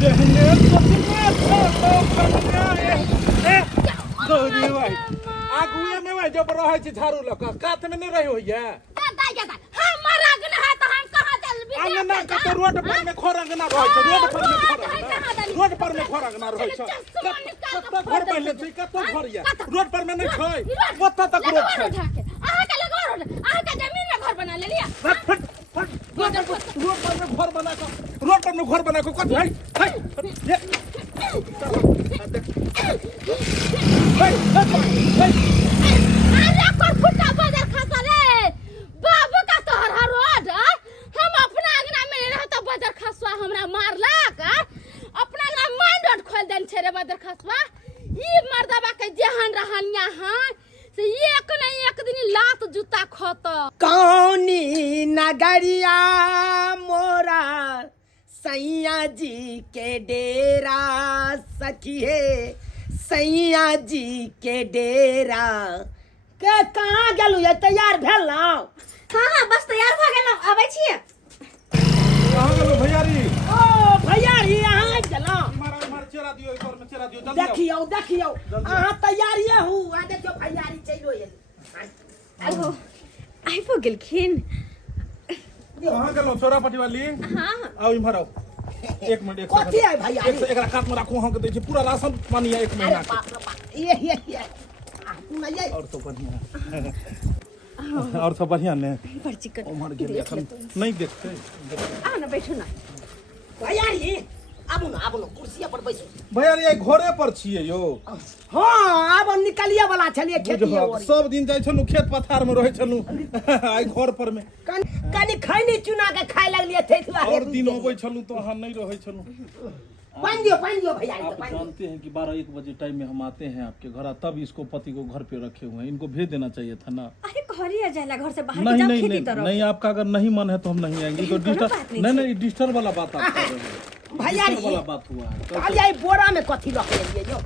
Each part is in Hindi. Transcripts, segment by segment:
देहने पतिने छोटो कन्या ए गौरी भाई आगुए में भाई जब रहे छी झाड़ू लक कात में नहीं रही होइए हमारा गन है तो हम कहां चल भी अंगना का तो रोड पर में खोरंगना रहे छ रोड पर में खोरंगना रहे छ कत घर पहले छी कत घर या रोड पर में नहीं छै ओत तक रोड छै आहा के लगा रोड आहा के जमीन में घर बना ले लिया रोड पर में घर बना को कत है ये अरे कर फुटा बाजार खाता रे बाबू का तोहर हर रोड हम अपना अंगना में रह तो बाजार खसवा हमरा मारलक अपना अंगना माइन रोड खोल देन छे रे बाजार खसवा ई मर्दबा के जहन रहनिया हां से एक नहीं एक दिन लात जूता खत कौनी नगरिया मोरा सैया जी के डेरा सखिए सैया जी के डेरा के कहाँ गेलू ये तैयार भेल ना हां बस तैयार भ गेलौ आबै छियै कहां गेलो भैयारी ओ भैयारी यहाँ गेलौ मार चेरा दियो इधर में चेरा दियो जल्दी देखियो अहाँ तैयारिए हूँ आ देखियो भैयारी चलो ये आहो आइबो गेलखिन कहां गेलो छोरापटी वाली हां आओ इमहर आओ एक मिनट कथी है भैयारी एकरा काट में राखू हम के दे छी पूरा राशन मानिया एक अरे महीना बाप रे बाप ये सुनाइए और तो बढ़िया और सब बढ़िया ने पर चिकन उमर गेल एखन नहीं देखते आ ना बैठो ना भैयारी आबू ना कुर्सिया पर बैसू भैयारी आई घरे पर छिए यो हाँ आब निकलिए वाला छलिए खेती सब दिन जाय छनु खेत पथार में रहे छनु आई घर पर में कनी खैनी चुना के खाए लगलिए थे और दिन होबै छनु तो हम नहीं रहे छनु पानी दियो भैयारी आप जानते हैं कि 12-1 बजे टाइम में हम आते हैं आपके घर तब इसको पति को घर पे रखे हुए हैं इनको भेज देना चाहिए था ना अरे घर ही आ जाएगा घर से बाहर नहीं नहीं नहीं, नहीं आपका अगर नहीं मन है तो हम नहीं आएंगे तो डिस्टर्ब नहीं डिस्टर्ब वाला बात आप कर रहे हैं भैयारी वाला बात हुआ है आज आई बोरा में कथी रख लेलिए जो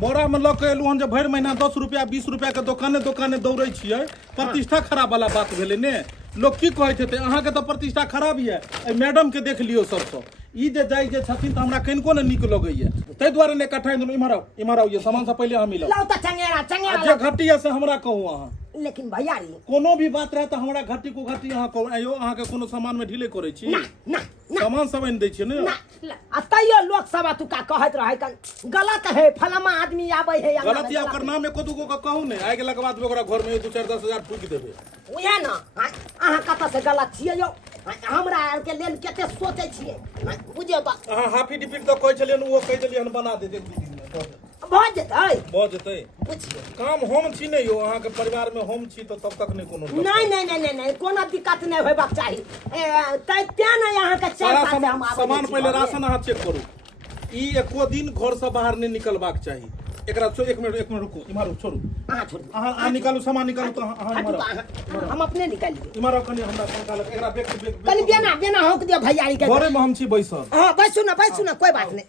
बोरा में लग के एलू हम जब भर महीना 10 रुपया 20 रुपया के दुकाने दौड़े छियै प्रतिष्ठा खराब वाला बात भेले ने लोग की कहै छै अहाँ के तो प्रतिष्ठा खराब है मैडम के देख लियो सबसे ई जे जाय जे छथिन त हमरा कनिको ने नीक लगैया तै दुआरे ने कठाई दुनु इमहर आओ ये सामान से पहले हम मिलो लाओ त चंगेरा जे घटिया से हमरा कहू अहाँ लेकिन भैयारी कोनो भी बात रहे त हमरा घटी अहाँ कहू आयो अहाँ के कोनो सामान में ढीले करै छी ना सामान सब आनि दै छियै ने आ तैयो लोक सब तुका कहत रहे कन गलत है फलामा आदमी आबै है गलत या ओकर नाम में कदू को कहू ने आइ गेला के बाद ओकरा घर में 2-4-10 हजार फूक देबै ओहे ना अहाँ कत से गलत छियै यो हमरा आर के लेल केते सोचै छियै बुझियो त अहाँ हाफी डिपिट तो कहै छलियन वो कहि देलियन बना दे 2 दिन में भऽ जेतै बुझियो काम हम छी नै यो अहाँ के परिवार में हम छी तो तब तक नै कोनो नहीं कोनो दिक्कत नहीं होबाक चाही तै नहीं अहाँ के चाय पासे हम सामान पहले राशन अहाँ चेक करू ई एको दिन घर से बाहर नहीं निकलबाक चाही एकरा 1 मिनट रुको इमहर छोड़ू अहाँ छोड़ू अहाँ निकालू सामान निकालू तो अहाँ हम अपने निकालिए इमहर कनी हमरा निकाल एकरा बेक कनी बेना होक दियो भैयारी के घरे में हम छी बैसल हां बैसू ना कोई बात नहीं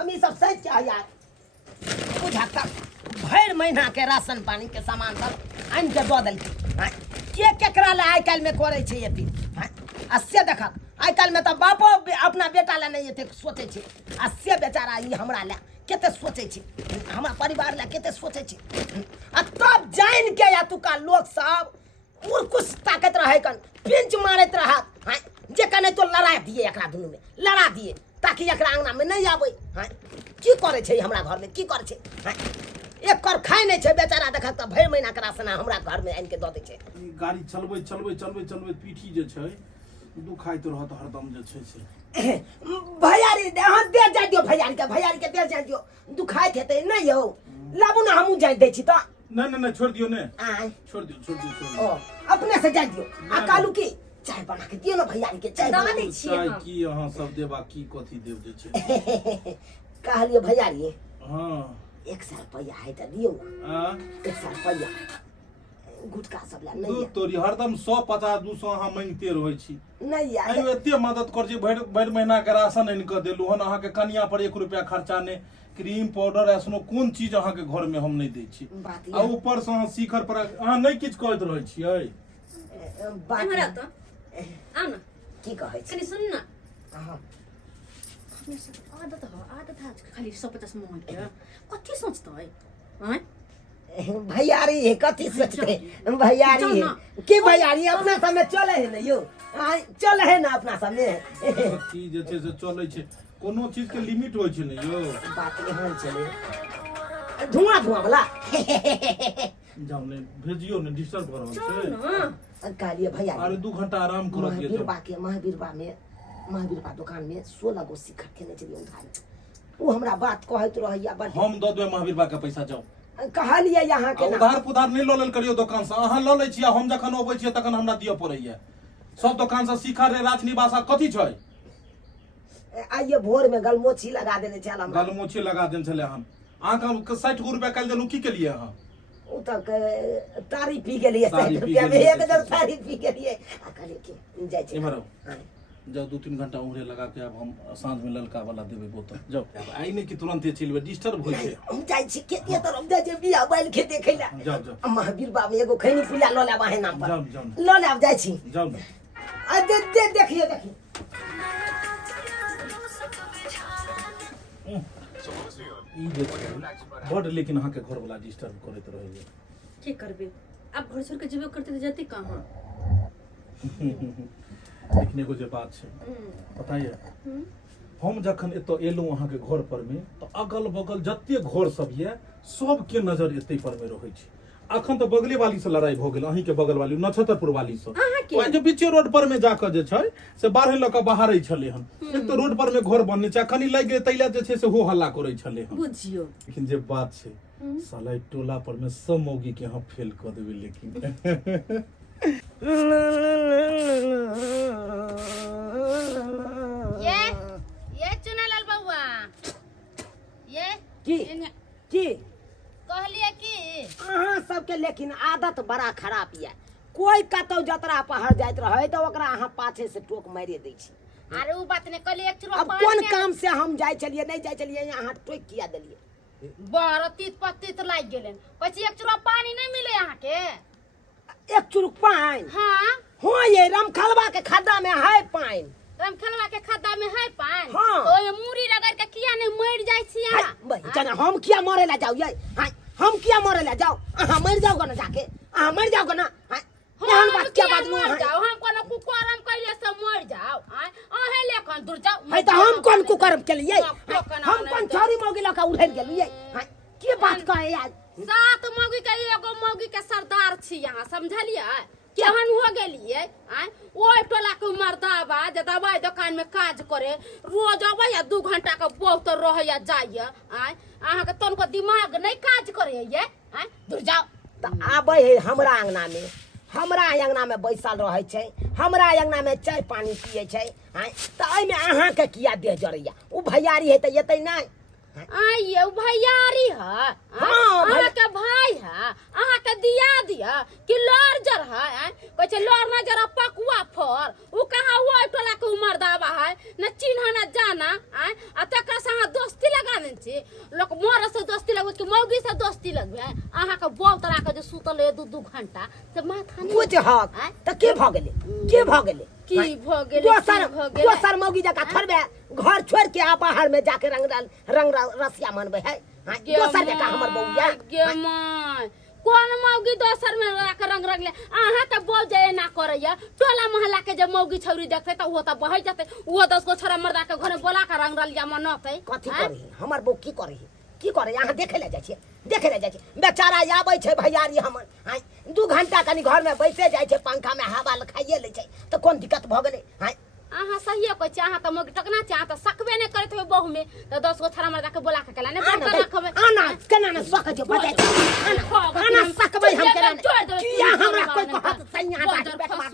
हम ई सब सही चाह यार बुझाता भर महीना के राशन पानी के सामान सब आन के दो देलकी के केकरा ले आइ काल में करे छै एती आ से देखक आइ काल में त बापो अपना बेटा ले नहीं एते सोचे छै आ से बेचारा ई हमरा ले केते सोचे छै हमरा परिवार ले केते सोचे छै आ तब जान के या तुका लोग सब उरकुस ताकत रहे कन पिंच मारत रहत जे कने तो लड़ा दिए एकरा दुनु में लड़ा दिए ताकि एकरा अंगना में नहीं आबै की करे छै हमरा घर में की करे छै एक कर खाय नहीं छै बेचारा देखक त भर महीना के राशन हमरा घर में आन के द दै छै गाड़ी चलबै पीठी जे छै दुखाइत रहत हरदम जे छै से भैयारी हां दे जा दियो भैयारी के दे जा दियो दुखाइत हेतै नहीं यौ लाबू ना हमहू जाय दै छी त नहीं छोड़ दियो ने छोड़ दियो ओ अपने से जा दियो आ कालू की चाय बना के दियो ना भैयारी के चाय बना दै छी चाय की अहाँ सब देबा की कथी देब जे छै कहलियो भैयारी हां 100 रुपया है त दियो ना 100 रुपया गुटका सब ला नहीं तोरी हरदम 150-200 अहाँ मांगते रहै छी नहीं यार आइ एते मदद कर छी भर महीना के राशन आनि के देलु हन अहाँ के कनिया पर 1 रुपया खर्चा ने क्रीम पाउडर ऐसनो कोन चीज अहाँ के घर में हम नहीं दै छी आ ऊपर से अहाँ शिखर पर अहाँ नहीं किछ कहैत रहै छियै हमरा त आ न की कहै छी कनी सुन न आदत है खाली 150 मांग के कथी सोचतै हैं भैयारी है कथी सोचते भैयारी है की भैयारी अपना समय चले है ना यो चले है ना अपना समय चीज जे छै से चलै छै कोनो चीज के लिमिट होइ छै ने यो बात यहाँ चले धुआं वाला जाओ ने भेजियो ने डिस्टर्ब कर रहल छै कहलिए भैया अरे 2 घंटा आराम करो दिए महावीर बा दुकान में 16 गो शिखर केने चलिए उधार वो हमरा बात कहत रहैया बड़ हम द देबै महावीर बा के पैसा जाओ कहलिए यहाँ के उधार पुधार नहीं ल लेल करियो दुकान से अहाँ ल लै छियै हम जखन अबै छियै तखन हमरा दिय पड़ैया सब दुकान से शिखर रे राजनिवासा कथी छै आइए भोर में गलमोची लगा देने चल हम गलमोची लगा देन छले हम अहाँ के 60 गो रुपया काल देलु की के लिए अहाँ उ तक तारी पी के लिए 60 रुपया में एक जन तारी पी के लिए आ कहले के जाय छै इमरो जाओ 2-3 घंटा उहरे लगा के अब हम सांझ में ललका वाला देबे बोतल जाओ अब आई नहीं कि तुरंत चिलबे डिस्टर्ब होय छै हम जाय छी खेतिया तरफ जाय छै बिया बैल के देखैला जाओ जाओ महावीर बा में एगो खैनी पुलिया ल लेबा है नाम पर जाओ जाओ ल लेब जाय छी जाओ आ देखिए ई जे बड लेकिन अहाँ के घर वाला डिस्टर्ब करैत रहैया की करबे अब घर छोड़ के जेबे करते तो जाते कहां लेकिन एगो जे बात छै पता ये हम जखन एतो एलहुं अहाँ के घर पर में तो अगल बगल जत्ते घर सब ये सब के नजर एते पर में रहै छै अखन तो बगले वाली से लड़ाई भ गेल अहीं के बगल वाली नक्षत्रपुर वाली से ओइ जे बीचे रोड पर में जाकर जे छै से बाहर ल के बाहर छले हन एक तो रोड पर में घर बनने छै खनी लग गेल तैला जे छै से हो हल्ला करै छले हन बुझियो लेकिन जे बात छै साला टोला पर में सब मौगी के हम फेल कर देबे लेकिन ये चुनालाल बउआ ये की कहलिए कि अहाँ सबके लेकिन आदत बड़ा खराब ये कोई कतौ जतरा पहर जाइत रहे तो ओकरा अहाँ पाछे से टोक मारिए दै छी अरे उ बात ने कहलिए एक अब कोन काम से हम जाय चलिए नहीं जाय चलिए यहाँ टोक किया देलिए बरतीत पत्तीत लाग गेलन પછી एक चुरा पानी नहीं मिले यहाँ के एक चुरुक पानी हाँ हो ये रमखलवा के खड्डा में है पानी रमखलवा के खड्डा में है पानी हाँ। तो ये मूरी रगड़ के किया नहीं मर जाय छी यहाँ जना हम किया मरे ला जाओ ये हां हम किया मरे ला जाओ अहाँ मर जाओ ना जाके अहाँ मर जाओ ना हम बात क्या बात मर जाओ हम कोनो कुकरम कइले से मर जाओ अहे लेखन दूर जाओ है तो हम कौन कुकरम के लिए हम कौन छोरी मौगी लका उठल गेलिए हां की बात कहे आज सात मौगी के एगो मौगी के सरदार छी यहाँ समझलिए केहन हो गेलिए ओइ टोला के मर्दाबा जे दवाई दुकान में काज करे रोज अबै या 2 घंटा के बहुत रहैया जाइए अहाँ के तनको दिमाग नहीं काज करे ये दूर जाओ त आबै है हमरा अंगना में बैसल रहे छै हमरा अंगना में चाय पानी पिए छै त एइ में अहाँ के किया देह जरैया उ भैयारी है त एतै नहीं ये भैयारी है अहाँ के भाई है अहाँ के दिया दिया कि लड़ जर है कहै लड़ न जरा पकुआ फर उ कहाँ वो टोला के उमर दावा है न चिन्ह न जाना आ तकरा से अहाँ दोस्ती लगाने छी लोग मोर से दोस्ती लगबे कि मौगी से दोस्ती लगबे अहाँ के बहुत तरह के जे सुतल है 2 घंटा से माथा नहीं कुछ हक त के भ गेले की भ गेले दोसर मौगी जका थरबे घर छोड़ के आ बाहर में जाके रंग रसिया मनबे है दोसर जका हमर बौआ गे माय कोन मौगी दोसर में रंग ले अहाँ के बोल जाए ना करैया टोला मोहल्ला के जे मौगी छौरी देखते त वो त बहै जते वो 10 गो छोरा मर्दा के घर बोला के रंग रलिया मनते कथी करही हमर बौ की करे यहाँ देखे ले जाय छै बेचारा आबै छै भैयारी हमर 2 घंटा कनी घर में बैसे जाय छै पंखा में हवा खाइए ले छै त कोन दिक्कत भ गेलै अहाँ सही कहै छी अहाँ त मौगी टकना छी अहाँ त सकबे नहीं करत हो बहु में त 10 गो छोरा मर्दा के बोला के केला नहीं बात रखबे आना केना न सक जे बजाय आना सकबै हम केना किया हमरा कोई कहत सैया बात बेकवा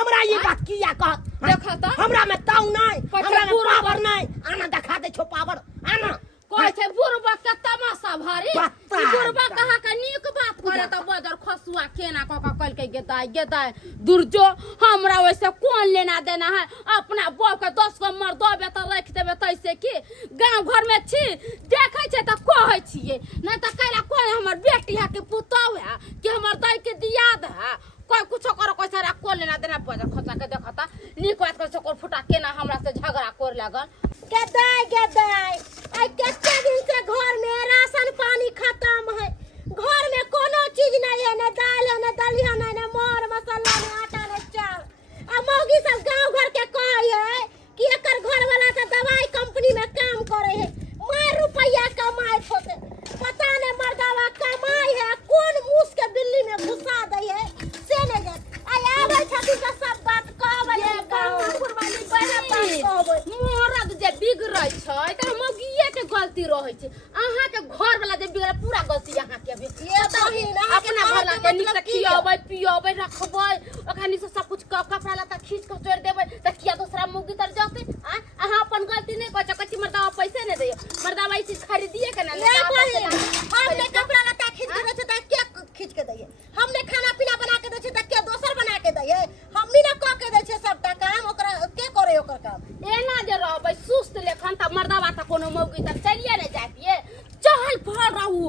हमरा ये बात किया कहत देख त हमरा में ताऊ नहीं हमरा में पावर नहीं आना दिखा दे छो पावर आना कोई छे बुरबा के तमाशा भारी बुरबा कहा के नीक बात करे त बदर खसुआ केना क कल के गेदाय दुर्जो हमरा वैसे कौन लेना देना है अपना बौ के 10 गो मर दबे त रख देबे तैसे की गांव घर में छी देखे छे त कहै छिए नहीं त कैला कोई हमर बेटी है के पुतौ है कि हमर दाई के दियाद है कोई कुछो करो कोई सारा को लेना देना बदर खसा के देखता नीक बात कर सको फुटा केना हमरा से झगड़ा कर लागल गदाई आई कितने दिन से घर में राशन पानी खत्म है। घर में कोनो चीज नहीं है, न दाल है, न दलिया नहीं, न मोर मसाला, न आटा, न चावल। अब मौगी सब गांव घर के कहे है कि एकर घर वाला से दवाई कंपनी में काम करे है, मार रुपया कमाए होते। पता नहीं मर्दावा कमाई है कौन मूस के बिल्ली में घुसा दे है से नहीं जान। आई आबै छथि के सब बात कहबै ये गांव कुर्बानी बड़ा बात कहबै। मरद जे बिगड़ै छै त मौगिये के गलती रहै छै। अहाँ के घर वाला जे बिगड़ै पूरा गलती अहाँ के भी। ये बहिन, अहाँ के अपना काम घर ला के के नीक मतलब से की है? खियाबै पियाबै रखबै, ओकरा नीक से सब कुछ कपड़ा लत्ता खींच के छोड़ देबै त किया दूसरा मौगी तर जाते। अहाँ अपन गलती नहीं कहै कच्ची मर्दावा पैसे नहीं दैय, मर्दावा ई चीज खरीदिए के ना ले बहिन, हमने कपड़ा लत्ता खींच के दै छै त के खींच के दैये? हमने खाना पीना बना के दै छै त के दोसर बना के दैये? हमनी न क के दै छै सबटा काम, ओकरा के करे ओकर काम? एना जे रहबै सुस्त लेखन त मर्दावा त कोनो मौगी तर चलिए नहीं जातिए। चहल पहल रहू,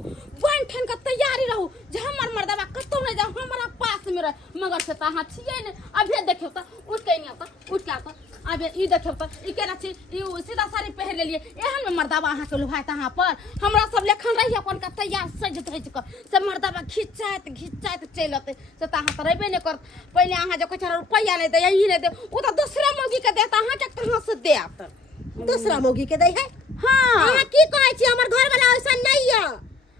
बन ठन के तैयारी रहू जे हमर मर्दावा कतौ नहीं जा, हमरा पास में रह। मगर से त अहाँ छियै ने। अभी देखियो त उठ के नहीं आता, उठ के आता। अबे ई देखियो त ई केना छी, ई सीधा साड़ी पहन लेलिए। एहन में मर्दावा अहाँ के लुभाइत अहाँ पर। हमरा सब लेखन रही अपन का तैयार सज धज के से मर्दावा खिचाइत खिचाइत चल अते से त अहाँ त रहबे नहीं कर। पहले अहाँ जो कछ रुपया नहीं दे, ई नहीं दे, ओ त दूसरा मौगी के देत, अहाँ के कहां से देत? दूसरा मौगी के दै है? हां अहाँ की कहै छी हमर घर वाला ऐसा नहीं है।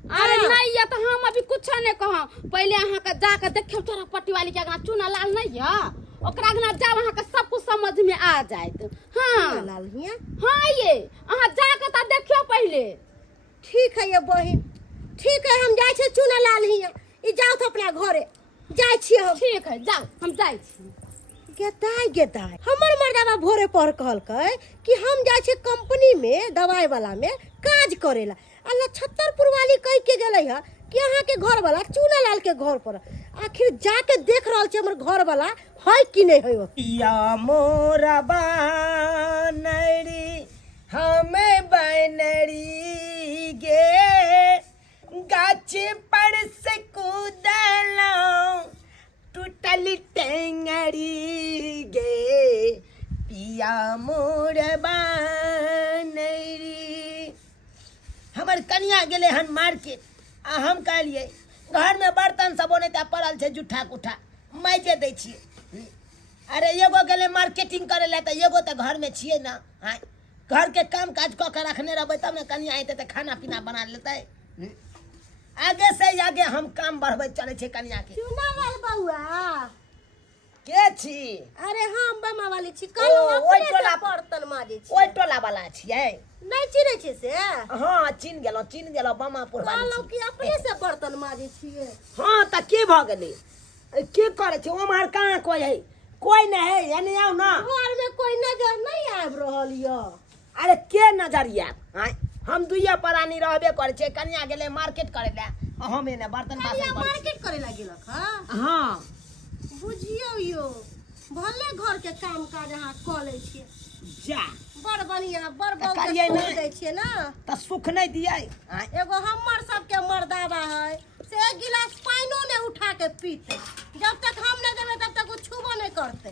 अरे नहीं है तो हम अभी कुछ नहीं कहा। पहले अहाँ के जाके देखियो तोरा पट्टी वाली के अगना चूना लाल नहीं है, ओकरा अगना जाब अहाँ के सब कुछ समझ में आ जाएत। हां लाल हिया हां ये अहाँ जाके त देखियो पहले। ठीक है ये बहिन, ठीक है हम जाय छै चूना लाल हिया। ई जाओ तो अपना घरे जाय छी हम। ठीक है जाओ हम जाय छी। गेदाई हमर मर्दावा भोरे पर कहलकै कि हम जाय छै कंपनी में दवाई वाला में काज करेला। अल्लाह छत्तरपुर वाली कह के गेलै है कि अहाँ के घर वाला चूना लाल के घर पर। आखिर जाके देख रहल छै हमर घर वाला है कि नहीं है। या मोरा बनरी हमें बनरी गे गाछ पर से कूदलो टूटल टेंगरी गे पिया मोर बनरी। हमर कनिया गेले हन मार्केट आ हम कहलिए घर में बर्तन सब ओने पड़ल छै जूठा कुठा माइजे दै छियै। अरे एगो गेले मार्केटिंग करे ला त एगो त घर में छियै ना। घर के काम काज क के रखने रहबै तब ने कनिया आइते त खाना पीना बना लेतै। आगे से आगे हम काम बढ़बै चले छै कनिया के। चूना लाल बउआ के छी? अरे हम बमा वाली छी। ओ, कल ओइ अपने टोला- से बर्तन माजे छी। ओइ टोला वाला छियै? नहीं चिन्है छै से? हाँ चिन्ह गेलौ बमापुर वाली कहलौ छी। कि अपने से बर्तन माजे छियै। हाँ त के भ गेलै? के करे छै ओम्हर कहाँ कोई है? कोई नहीं है, यानी आओ ना। घर में कोई नजर नहीं आब रहल य। अरे के नजरिया हम दुइया परानी रहबे करे छे। कन्या गेले मार्केट करे ला, हम एने बर्तन बासन करे छी। मार्केट करे लागिलक हां। हाँ बुझियो यो भले घर के काम काज अहाँ क लै छियै। जा बड़ बढ़िया बड़ बहु करियै के नहि। दै छियै ना। त सुख नहीं दिए। एगो हमर सबके मर्दावा है से एक गिलास पानियो ने उठा के पीते। जब तक हम नहीं देबै तब तक वो छुबो नहीं करते।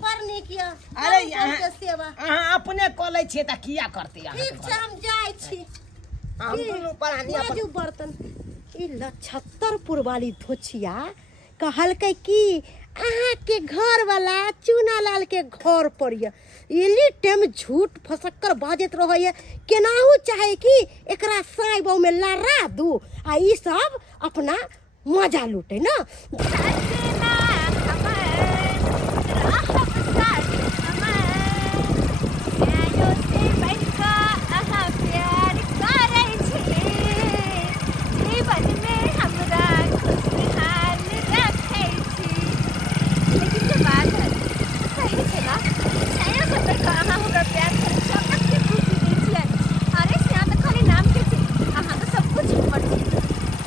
बड़ नीक या अरे घर के सेवा। अहाँ अपने क लै छियै त किया करते अहाँ? ठीक छै हम जाय छी। हम दुनू परानी माजू अपन बर्तन। ई लछत्तरपुर वाली धोछिया कहलकै कि अहाँ के घर वाला चूना लाल के घर पर ये एली टाइम झूठ फसक्कर बाजत रहैए। केनाहू चाहे कि एकरा साई बाऊ में लड़ा दू आ ई सब अपना मजा लूटे ना।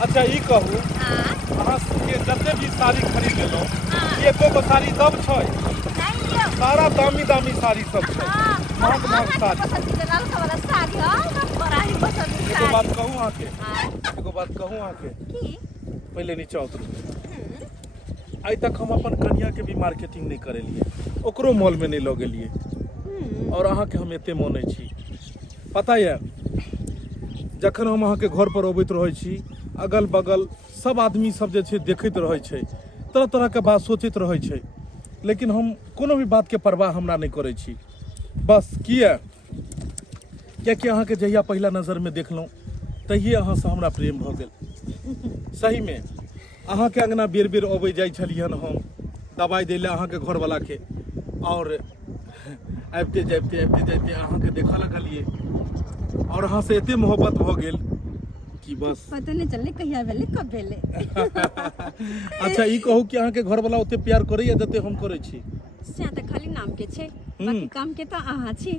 अच्छा ई कहू अहाँ के जते भी साड़ी खरीद लेलहुँ एको गो साड़ी दब छै? सारा दामी दामी साड़ी सब छै, महग महग साड़ी। एगो बात कहूँ अहाँ के पहले नीचे उतरू। आइ तक हम अपन कन्या के भी मार्केटिंग नहीं करेलिए, ओकरो मॉल में नहीं लऽ गेलिए, और अहाँ के हम एते मानै छी पता है जखन हम अहाँके घर पर अबैत रहै छी अगल बगल सब आदमी सब जे छै देखैत रहै छै तरह तरह के बात सोचैत रहै छै लेकिन हम कोनो भी बात के परवाह हमरा नहीं करै छी बस कियाकि अहाँके जहिया पहिला नजर में देखलहुँ तहिए अहाँ से हमरा प्रेम भऽ गेल सही में अहाँके अंगना बेर बेर अबै जाइ छलियन हम दवाई दै लए अहाँके घरवाला के और आबिते जाइते अहाँके देखऽ लगलिए और अहाँ से एते मोहब्बत भऽ गेल कि बस पता नहीं चलले कहिया भेले कब भेले अच्छा ई कहू कि अहाँके घरवाला ओते प्यार करैया जते हम करै छी से त खाली नाम के छै बाकी काम के त अहाँ छी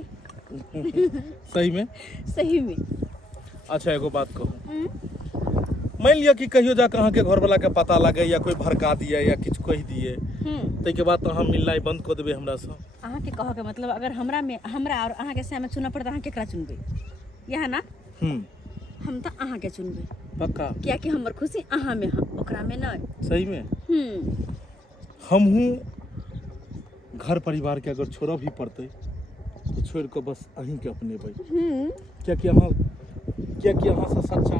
सही में सही में अच्छा एगो बात कहू मान लिया कि कहियो जाके अहाँके घरवाला के पता लगे या कोई भड़का दिए या किछु कह दिए तै के बाद तो अहाँ मिलनाइ बंद कर देबै हमरा से अहाँ के कहो के मतलब अगर हमरा और अहाँ के सामने चुनना पड़ता अहाँ केकरा चुनबे यह ना हम तो अहाँ के चुनबे पक्का क्या कि हमर खुशी अहाँ में हम ओकरा में नहीं सही में हमहू घर परिवार के अगर छोड़ब भी पड़ते तो छोड़ के बस अहीं के अपनेबै कियाकि अहाँ से सच्चा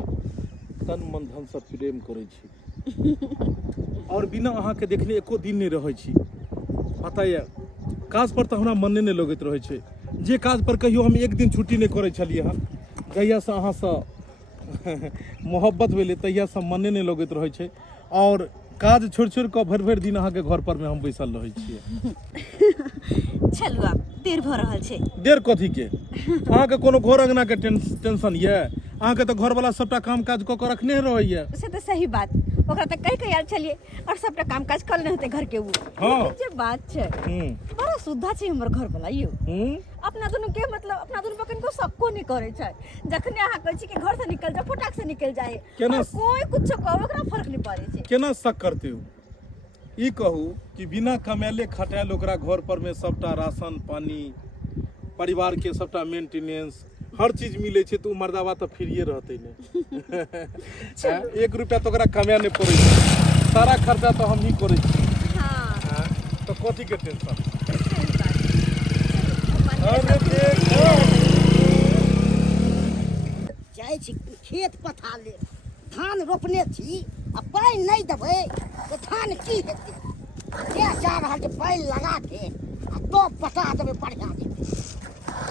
तन मन धन से प्रेम करै छी और बिना अहाँ के देखने एको दिन नहीं रहै छी पता है काज पर तो हमरा मने नहीं लगैत रहै छै जे काज पर कहियो हम एक दिन छुट्टी नहीं करै छलिए हँ जहिया से अहाँ से मोहब्बत भेलै तहिया से मने नहीं लगैत रहै छै और काज छोड़ के भरि दिन अहाँ के घर पर में हम बैसल रहै छियै चलू आब देर भ रहल छै देर कथी के अहाँ के कोनो घर अंगना के टेंशन ये अहाँ के तो घर वाला सबटा काम काज क के रखने रहैया से तो सही बात ओकरा त कहि आयल छलिए और सबटा काम काज कर लेने होते घर के उ हाँ। जे बात छै बड़ा सुधा छै हमर घर वाला यो अपना दुनू के मतलब अपना दुनू बकन को सक्को नहीं करे छै जखने अहाँ कहै छी कि घर से निकल जा फटाक से निकल जाए केना कोई कुछ कहो ओकरा फर्क नहीं पड़े छै केना शक करते हो ई कहू कि बिना कमाले खटायल ओकरा घर पर में सबटा राशन पानी परिवार के सबटा मेंटेनेंस हर चीज मिले छै तो मर्दावा तो फ्रीए रहते ने 1 रुपया तो ओकरा कमाए नहीं पड़े छै सारा खर्चा तो हम ही करे छी हां तो कथी के टेंशन जाइ छी खेत पथार ले धान रोपने छी आ पानि नहीं देबै तो धान की हेतै जे जा रहल छै पानि लगा के आ तो पटा देबै बढ़िया जेतै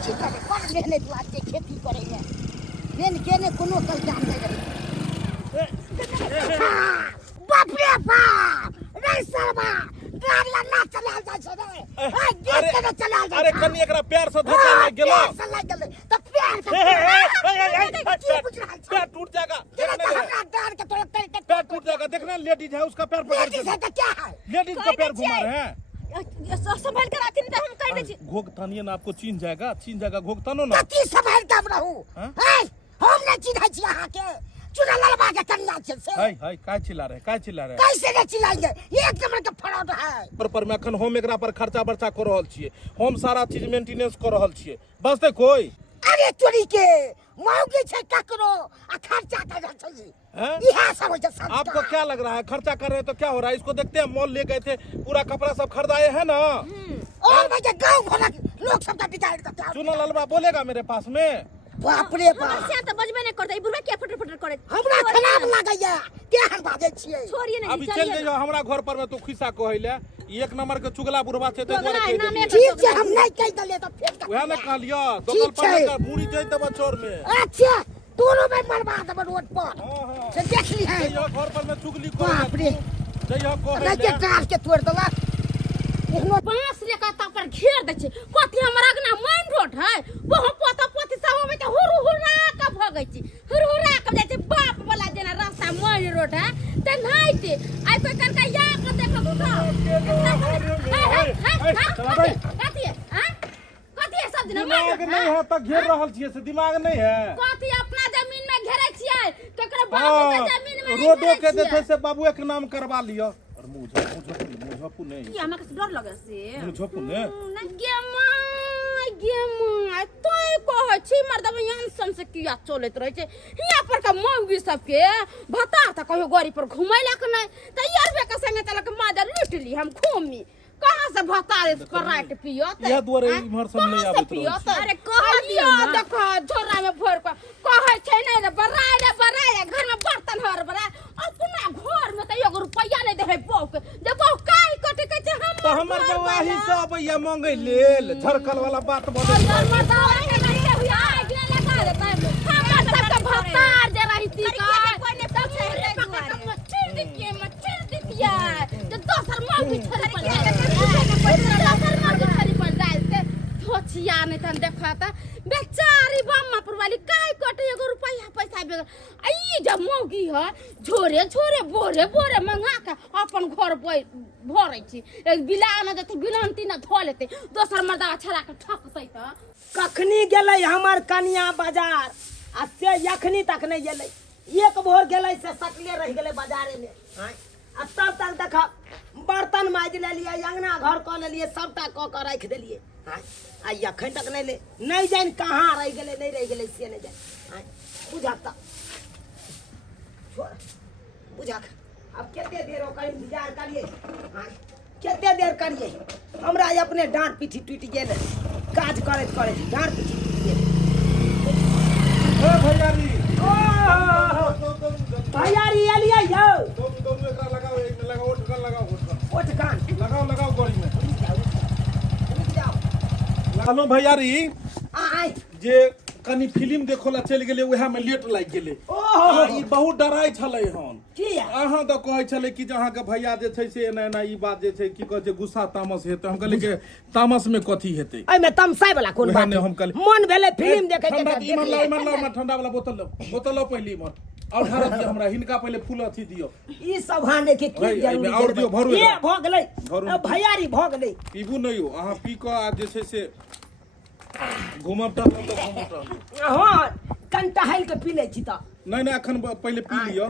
की करबै बड़ मेहनत लागतै खेती करैमे मेन केने कोनो कलजाम नहीं रहै बाप रे बाप रे सरबा गाड़िया ना चलाल जाइ छै रे आ गेट के चलाल जाइ अरे कनी एकरा पैर से धक्का लग गेलो से लग गेलै त पैर पैर टूट जाएगा पैर टूट जाएगा देखना लेडीज है उसका पैर पकड़ के क्या है लेडीज का पैर घुमा रहे हैं संभाल कर आती नहीं तो हम कर दे छी घोग तानिए ना आपको चीन जाएगा घोग तानो ना कति संभाल के रहू है हम नहीं चिन्है छी अहाँ के चुना ललबा के कन्या छै से हाय काय चिल्ला रहे कैसे नहीं चिल्लाएंगे एक नंबर के फ्रॉड है पर में अखन हम एकरा पर खर्चा बर्चा कर रहल छियै हम सारा चीज मेंटेनेंस कर रहल छियै बसते कोई अरे चोरी के मौगी छै ककरो आ खर्चा कर रहल छै यह सब हो छै आपको क्या लग रहा है खर्चा कर रहे हैं तो क्या हो रहा है इसको देखते हैं मॉल ले गए थे पूरा कपड़ा सब खरीदाए है ना और मैं गांव भर लोग सब का बिगाड़ देता चुना ललबा बोलेगा मेरे पास में बाप रे बाप से त बजबे नहीं करते ई बुढ़वा के फटर फटर करे हमरा खराब लागैया के हम बाजै छियै छोड़िए नहीं अभी चल जाइयो हमरा घर पर में तू खिस्सा कहैले एक नंबर के चुगला बुढ़वा छै ते द्वारा कह देलियै ठीक छै हम नहीं कह दले तो फिर वह ने कहलियो दोगल पर का मुड़ी जाई तब चोर में अच्छा दोनों में मरवा देब रोड पर से देख ली है जाइयो घर पर में चुगली कर बाप रे जाइयो नहीं कहैले के काट के तोड़ देला बांस लेकर तब पर घेर दे छै कथी हमर अगना मेन रोड है वो पोता पोती सब में त हुरहुरा के भगै छी हुरहुरा के जाय छै बाप वाला जेना रास्ता मेन रोड है त नहीं ते आई कोई करके या के देखो कथी सब दिन दिमाग नहीं है तो घेर रहल छियै से दिमाग नहीं है कथी अपना जमीन में घेरै छियै केकरा बाबू के जमीन में रोडो के देखे से बाबुए के नाम करवा लियो और मुझे नहीं की हमरा के डर लगे से मुझे ने गे माय तोय कहै छी मर्दबा यांसन से किया चलैत रहै छै हिया पर का मौगी सब के भता त कहियो गाड़ी पर घुमैला के नै त यार बे के संगे तलक मादर लूट ली हम घूमी कहां से भतारे स्प्राइट पियत यह दुआरे इम्हर सब नहीं आबैत रहै छै। अरे कह दियो देखो झोरा में भर के कहै छै नै रे बराए घर में बर्तन हर बरा अपना घर में त 1 रुपया नै देहे बौ के जे बौ काई कटे के छै हम तो हमर गवाही से अबैया मांगे लेल झरकल वाला बात बने बताओ के नहीं के हुआ गिरा लगा देता है हमर सबके भतार जे रहिती का कोई ने पूछे रे दुआरे चिर दितिया जे दोसर मौगी छोरी पर दोसर मौगी छोरी पर जाए से धोछिया नहीं तन देखता बेचारी बम्मा पर वाली काई कटे 1 रुपया पैसा बेगर आई जब मौगी है झोरे बोरे मंगा के अपन घर भरै छी एक बिला न जते बिलंती न धो लेते दोसर मर्दा छला के ठकतै त कखनी गेलै हमर कनिया बाजार आ से यखनी तक नहीं गेलै एक भोर गेलै से सकले रह गेलै बाजारे में आ तब तक देख बर्तन माज लेलिए अंगना घर कऽ लेलिए सबटा कऽ के राख देलिए आ यखन तक नहीं जान कहाँ रह गेलै नहीं रह गेलै से नहीं जान बुझा त बुझा अब केते देर ओकर इंतजार करिए केते देर करिए हमरा अपने डांट पीठी टूट गेल काज करैत डांट पीठी टूट गेल ए भैयारी भैयारी एलिए यौ दो एकरा लगाओ एक में लगाओ ओठ लगाओ ओठ कान लगाओ गाड़ी में रुक जाओ हेलो भैयारी आइ जे कनी फिल्म देखोला चल गेले उहा में लेट लाग गेले ई बहुत डराय छले हन किया अहाँ तो कहै छले कि जे अहाँ के भैया जे छै से एना ई बात जे छै की कहै छै गुस्सा तामस हेतै हम कहले के तामस में कथी हेतै एहि में तमसाय वाला कोन उएह बात ने हम कहले मन भेले फिल्म देखे के इमन ला ठंडा वाला बोतल लो पहली इमन और भारत के हमरा हिनका पहले फूल अथी दियो ई सब हाने के की जरूरी और दियो भरू ये भ गेलै भैयारी भ गेलै पीबू नहीं हो अहाँ पी के आ जे छै से घुमब टहलब तो घुमब टहलब हां कन टहल के पी ले छी त नहीं अखन पहले पी लियो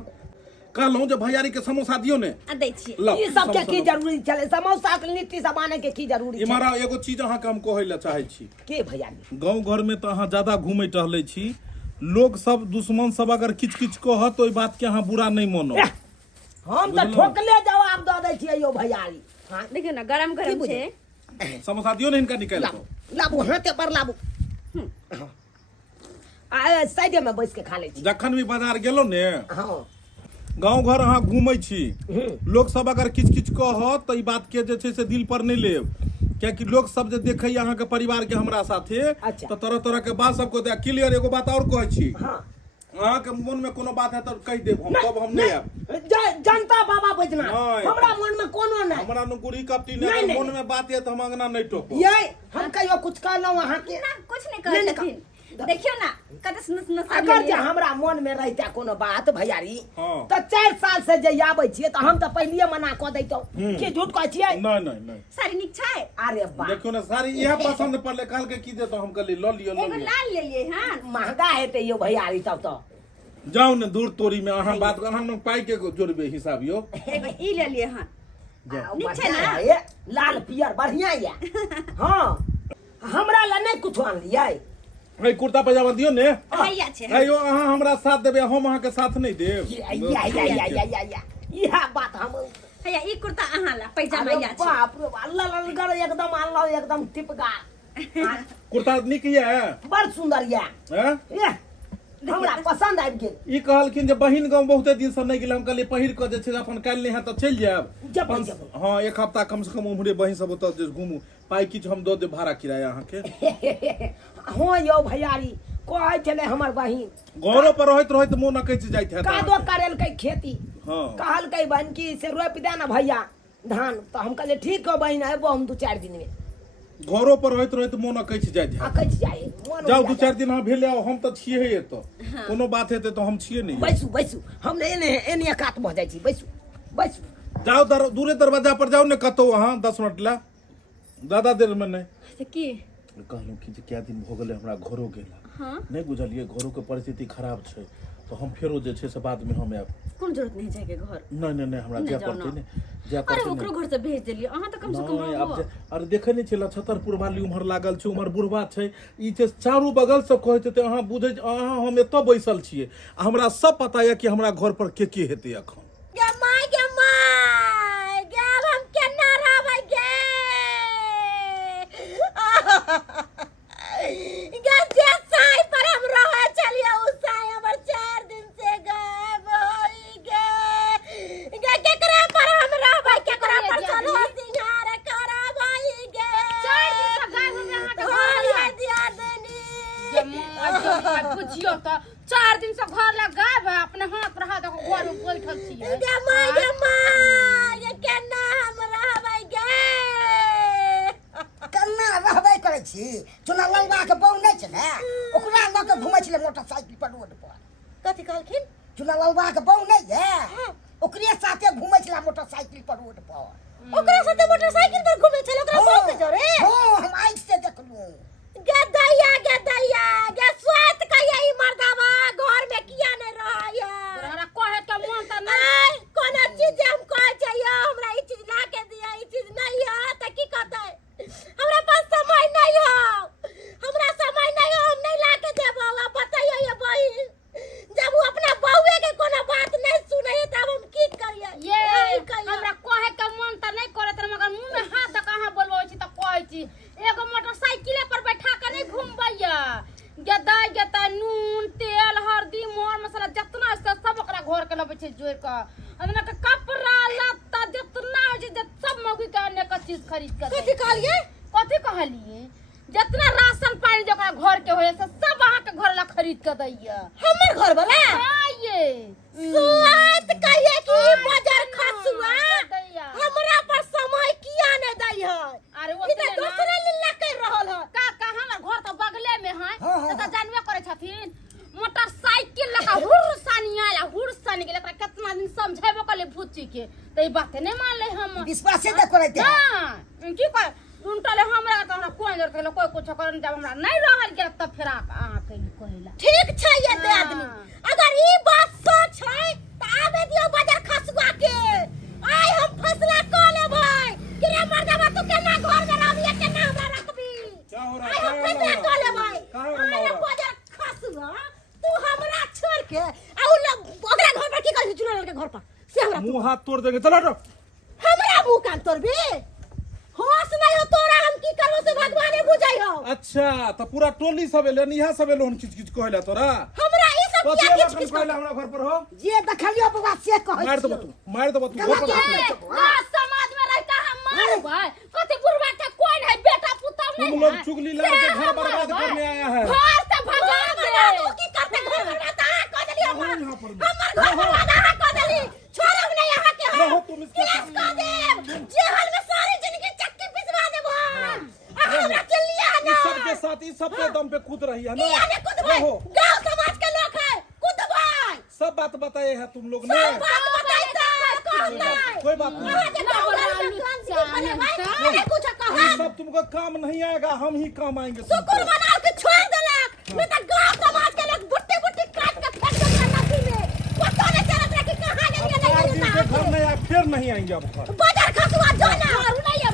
कहलहुं जे भैयारी के समोसा दियो ने दै छी ई सब के की जरूरी चले समोसा के लिट्टी सब आने के की जरूरी छै इमारा एगो चीज अहाँ के हम कहै ला चाहै छी के भैयारी गांव घर में तो अहाँ ज्यादा घूमे टहले छी लोग सब दुश्मन सब अगर किच किच कहत तो ई बात के अहाँ बुरा नहीं मानो हम त ठोकले जवाब द दै छी यो भैयारी हां देखियो ना गरम छै समोसा दियो ने इनका निकाल दो लाबू हाथे पर लाबू आ साइड में बैठ के खा ले छी जखन भी बाजार गेलो ने हां गांव घर अहाँ घूमे छी लोग सब अगर किच किच कहत तो ई बात के जे छै से दिल पर नहीं लेब क्योंकि लोग सब जे देखै अहाँ के परिवार के हमरा साथे तो तरह तरह के बात सबको दे क्लियर एगो बात और कहै छी हां अहाँ के मन में कोनो बात है तो कह देब हम तब हम नहीं आब जनता बाबा बजना हमरा मन में कोनो नहीं हमरा नुकुरी कपटी नहीं मन में बात है तो हम अंगना नहीं टोको ये हम कहियो कुछ कहलौ अहाँ के ना कुछ नहीं कहै छथिन देखियो ना कते सुन अगर जे हमरा मन में रहता कोनो बात भैयारी हाँ। तो 4 साल से जे आबै छियै तो हम तो पहलिए मना क दैतौ कि झूठ कहै छियै नहीं सारी निक छै अरे बा देखियो ना सारी यह पसंद पड़ले काल के की दे तो हम कहली ल लियो एगो लाल ले लिए हां महंगा हेते यो भैयारी तब तो जाओ ने दूर तोरी में अहाँ बात अहाँ पाई के जोड़बे हिसाब यो एगो ई ले लिए हां निक छै ना ये लाल पियर बढ़िया या हां हमरा ला नहीं कुछ आन लियै है कुर्ता पजामा दियो ने हैया छै अयो अहाँ हमरा साथ देबे हम अहाँ के साथ नहीं देब या यह बात हम हैया ई कुर्ता अहाँ ला पैजामा या छै बाप रे अल्लाह ललगर एकदम अल्लाह एकदम टिपगा कुर्ता निक ये बड़ सुंदर या हैं ये हमरा पसंद आबि गेल ई कहलखिन जे बहिन गांव बहुते दिन से नहीं गेल हम कहली पहिर के जे छै अपन काल नहीं है तो चल जाब हां एक हफ्ता कम से कम उम्हरे बहिन सब ओत जे घूमू पाई किछ हम दो दे भाड़ा किराया अहाँ के हां यो भैयारी कहै छले हमर बहिन घरो पर रहत मोन अकैच जाइत है कादो करेलकै खेती हां कहलकै बहन की से रोप दे ना भैया धान तो हम कहले ठीक है बहन आबो हम 2-4 दिन में घरो पर रहत मोन अकैच जाइत है अकैच जाए जाओ 2-4 दिन हां भेले हम तो छिए हे एतो कोनो बात हेते तो हम छिए नहीं बैसू हम एने कात भ जाइ छी बैसू जाओ दूरे दरवाजा पर जाओ ने कतो वहां 10 मिनट ला ज्यादा देर में नहीं की कहलहुँ कि जे क्या दिन भ गेलै हमरा घरो गेला हां नहीं बुझलिए घरों के परिस्थिति खराब छै तो हम फेरो जे छै से बाद में हम आब कोन जरूरत नहीं जाए के घर नहीं हमरा जाय पड़तै ने जाय अरे पड़तै ओकरो घर से भेज देलिए अहाँ तो कम से कम नहीं रहो अब अरे देखे नहीं छला छतरपुर वाली उम्हर लागल छै उम्हर बुढ़वा छै ई छै चारू बगल से कहैत हेतै अहाँ बुझै अहाँ हम एतऽ बैसल छियै हमरा सब पता है कि हमरा घर पर के हेतै अखन गे माय गेल हम केना रहबै गे बुझियो तो 4 दिन से घर लगाब अपने हाथ पर हाथ घर में बैठल छियै गे माय ये केना हम रहबै गे केना रहबे करै छी चुना ललबा के बहु नै छै ने ओकरा ल के घुमै छले मोटरसाइकिल पर रोड पर कथि कहलखिन चुना ललबा के बहु नै है ओकरे साथे घुमै छले मोटरसाइकिल पर रोड पर ओकरा साथे मोटरसाइकिल पर घुमै छले ओकरा बहुत जोरे हां हम आइ से देखलू गे दैया गे स्वात कहिया ई मर्दावा घर में किया नै रहैया तोरा कहे के मन त नै नहीं कोनो चीज हम कहै चाहिए हमरा ई चीज ला के दिया ई चीज नहीं है त की कहतै हमरा पास समय नहीं हो हमरा समय नहीं हो हम नहीं ला के देबो अब बताइए ये बहिन जब वो अपना बउए के कोनो बात नहीं सुनै है तब हम की करिए ये हमरा कहे के मन त नै करत मगर मुंह में हाथ द कहां बोलबै छी त कहै छी एगो मोटरसाइकिले पर बैठा के नै घुमबैया गदा नून तेल हल्दी मोर मसाला जितना है सब ओकरा घर के लबै छै जोइ के अदना के कपड़ा लत्ता जितना है जे सब मौगी के अनेक चीज खरीद के कथि कहलिए कथि कहलिए जितना राशन पानी जो ओकरा घर के होय से सब अहाँ के घर ला खरीद के दैया हमर घर वाला हां ये स्वात कहिए कि बाजार खसुआ दैया हमरा पर समय किया नै दै है अरे वो ई त दूसरे लीला कर रहल है का हमर घर त बगले में है हाँ, हाँ, त जानबे करे छथिन मोटरसाइकिल लगा हुरसानिया या हुरसानी के एकरा कितना दिन समझेबो कले भूची के त ई बात नै मान ले हम विश्वास से करैते हां की कर उनटले हमरा त हमरा कोन जरूरत है कोई कुछ करन जब हमरा नै रहल के त फिर अहाँ के कहला ठीक छै ये दे आदमी अगर ई बात सच है त आबे दियो बाजार खसुआ के आइ हम फैसला क लेबै कि रे मर्दवा तू केना घर में रहबी केना हमरा रखबी क्या हो रहा आइ हम है? फैसला क लेबै का हो रहा आइ है? बाजार खसुआ तू हमरा छोड़ के आ उ लोग ओकरा घर पर की कहै छै चुनल के घर पर से हमरा मुंह हाथ तोड़ देंगे चलो हटो। हमरा मुंह कान तोड़बी होश नहीं हो तोरा हम की करबो से भगवाने बुझाई हो अच्छा तो पूरा टोली सब एले निहा सब एले हम किछ कहला तोरा हमरा ई सब कथि क्या एला किछ कहला हमरा घर पर हो जे देखलियो बबा से कहै मार देबो तू गलत घर पर बात हाथ नहीं। ले। ना समाज में रहता हम मारबै कथि बुढ़वा के कोन है बेटा पुतौ नहीं तुम लोग चुगली लगा के घर बर्बाद करने आया है घर से भगा दे तू की करते घर में रहता है कह देली रहो यहाँ पर। हमर घर में रहता है कह देली छोड़ब नहीं यहाँ के हम रहो तुम इसके केस कह देब जेहल में सारी जिंदगी चक्की पिसवा देब हमरा चलिया इस ना सब के साथ इस सब के दम पे कूद रही है किया ने ना कुदबै रहो गांव समाज के लोग है कुदबै सब बात बताए हैं तुम लोग ने सब बात बताई त कहलै कोई बात नहीं वहां के गांव में कान से बनबै अरे कुछ कहा ये सब तुमको काम नहीं आएगा हम ही काम आएंगे तुमको। शुक्र मनाओ के छोड़ देलक नहीं तो गांव समाज के लोग बुट्टी बुट्टी काट के फेंक देलक नदी में पता नहीं चलत रहा कि कहां अब गेलिए 4 दिन से घर नहीं आए फिर नहीं आएंगे अब घर बाजार खसुआ जाना और नहीं है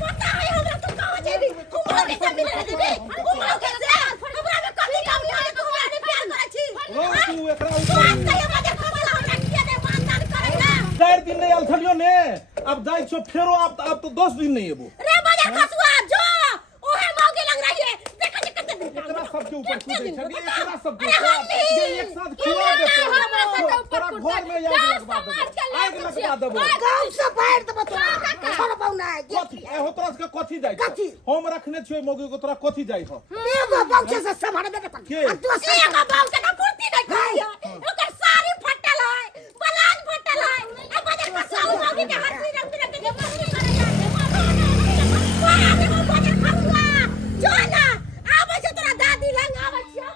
पता है हमरा तू कहां जेबी हमरा के से मिले जेबी हमरा के से हमरा में कभी काम नहीं है हमरा ने प्यार करे छी रो तू एकरा बात ऊपर कहियो बाजार खसुआ हमरा के दे मानदान करे ना 4 दिन नहीं अलथलियो ने अब जाई छो फेरो अब तो 10 दिन नहीं एबो रे बाजार खसुआ जो ओहे मौके लग रही है देखो जे कते दिन एकरा सबके ऊपर कूदे छै एकरा सबके अरे हम ऊपर ये एक साथ खिला देते तोरा घर में आग लगवा देबो गांव से बाहर देबो तो छोड़बौ ना कथी ए हो तोरा के कथी जाई छौ? कथी? हम रखने छियै मौगी को तोरा कथी जाई हो एगो बौचे से संभाल दे पर के? आ दोसर एगो बाबू के ना फुर्ती नहीं खाइए ओकर साड़ी फटल है बलान फटल है आ बाजार खसुआ मौके के हाथ में रंग रंग के मस्ती करे जाते बाजार खसुआ जो ना आबै छै तोरा दादी लंग आबै छै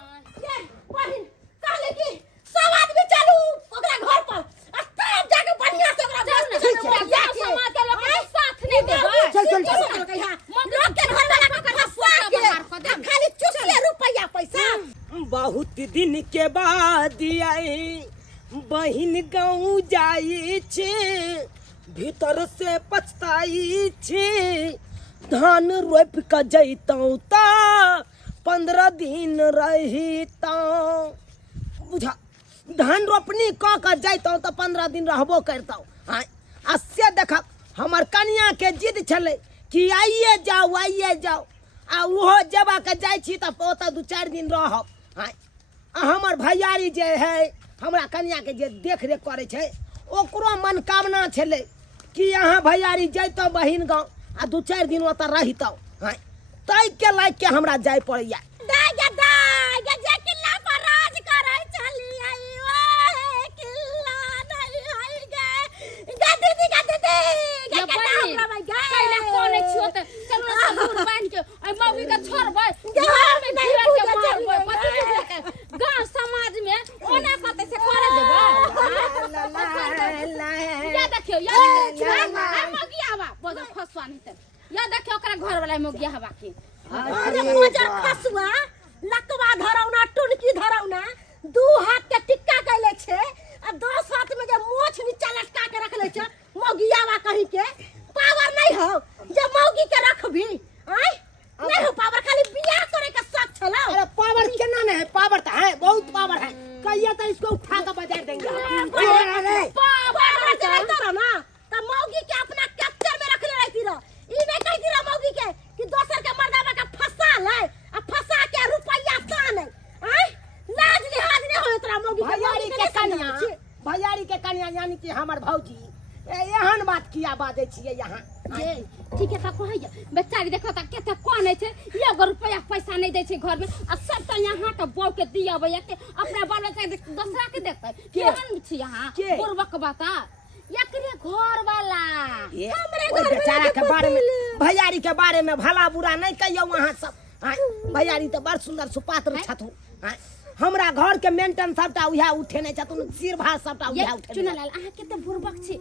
ये बहिन कहले कि सब आदमी चलू ओकरा घर पर आ तब जाके बढ़िया से ओकरा घर में ठीक छै। समाज के लोग के साथ नहीं देबै चल चल चल लोग के घर वाला के फंसा के खाली चुसले रुपया पैसा बहुत दिन के बाद आई बहिन गाँव जाई छे भीतर से पछताई छे धान रोप के जैतौ त 15 दिन रहितौ बुझा धान रोपनी क के जैतौ त 15 दिन रहबो करतौ आ से देखा हमर कनिया के जिद छले कि आइए जाओ आ उहो जबा के जाइ छी त ओतऽ 2-4 दिन रहब आ हमर भैयारी जे है हमरा कन्या के जे देख रेख करे छै ओकरो मनोकामना छले कि यहाँ भैयारी जैतौ बहिन गाँव आ 2-4 दिन ओतऽ रहितौ तै के लायक के हमरा जाय पड़ैया दाय मौगी आवा बजर खसवा नहीं त या देखियो ओकरा घर वाला मौगी हवा के अरे बजर खसवा लकवा धरौना टुनकी धरौना दू हाथ के टिक्का कैले छे आ 10 हाथ में जे मोछ नीचा लटका के रखले छे मौगियावा कहीं के पावर नहीं हो जे मौगी के रखबी आय नहीं हो पावर खाली बियाह करे के शौक छला। अरे पावर केना नहीं है, पावर तो है, बहुत पावर है। कहिए तो इसको उठा के बजा देंगे। पावर चला तो ना त मौगी के अपना कैप्चर में रख ले रहती रह ई नहीं कहती रह मौगी के कि दोसर के मर्दावा के फंसा ले आ फंसा के रुपया तान आय लाज लिहाज नहीं हो तोरा मौगी भैयारी के कन्या, भैयारी के कन्या यानी कि हमर भौजी एहन बात किया बाजै छियै यहाँ। ये ठीक है त कहैया बेचारी देखो त केते कोन है छे 1 रुपया पैसा नहीं दे छे घर में आ सब त यहाँ के बौ के दिया भैया के अपना बाल बच्चा दूसरा के देखै केहन छी यहाँ पूर्वक बाता एकरे घर वाला हमरे घर बेचारा के बारे में भैयारी के बारे में भला बुरा नहीं कहियो वहां सब। भैयारी तो बड़ सुंदर सुपात्र छथु। हमरा घर के मेंटेन सबटा उहा उठे नहीं छथुन, सिर भार सबटा उहा उठे। चुनलाल अहाँ केते बुर्बक छी